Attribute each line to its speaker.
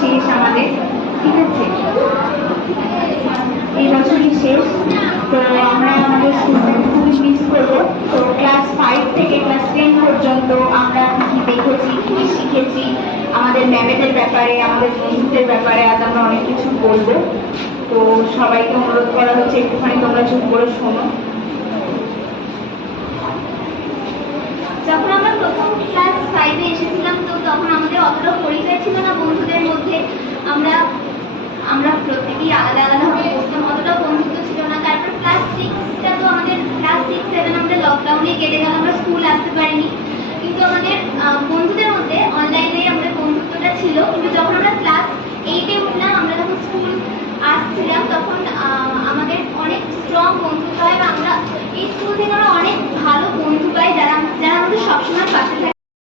Speaker 1: শেষ আমাদের। ঠিক আছে? এই বছরই শেষ। তো আমরা আমাদের স্কুলটাকে খুবই মিস করব। তো ক্লাস ফাইভ থেকে ক্লাস টেন পর্যন্ত আমরা কি দেখেছি, কি শিখেছি, আমাদের ম্যামেদের ব্যাপারে, আমাদের বন্ধুদের ব্যাপারে আজ আমরা অনেক কিছু বলব। তো সবাইকে অনুরোধ করা হচ্ছে, একটুখানি তোমরা চুপ করে শোনো।
Speaker 2: যখন আমরা প্রথম ক্লাস ফাইভে এসেছিলাম তো তখন আমাদের অতটা পরিচয় ছিল না বন্ধুদের মধ্যে আমরা আমরা আলাদা আলাদা ভাবে পড়তাম অতটা বন্ধুত্ব ছিল না। তারপর ক্লাস সিক্সটা তো আমাদের ক্লাস সিক্স সেভেন আমাদের লকডাউনে কেটে গেল।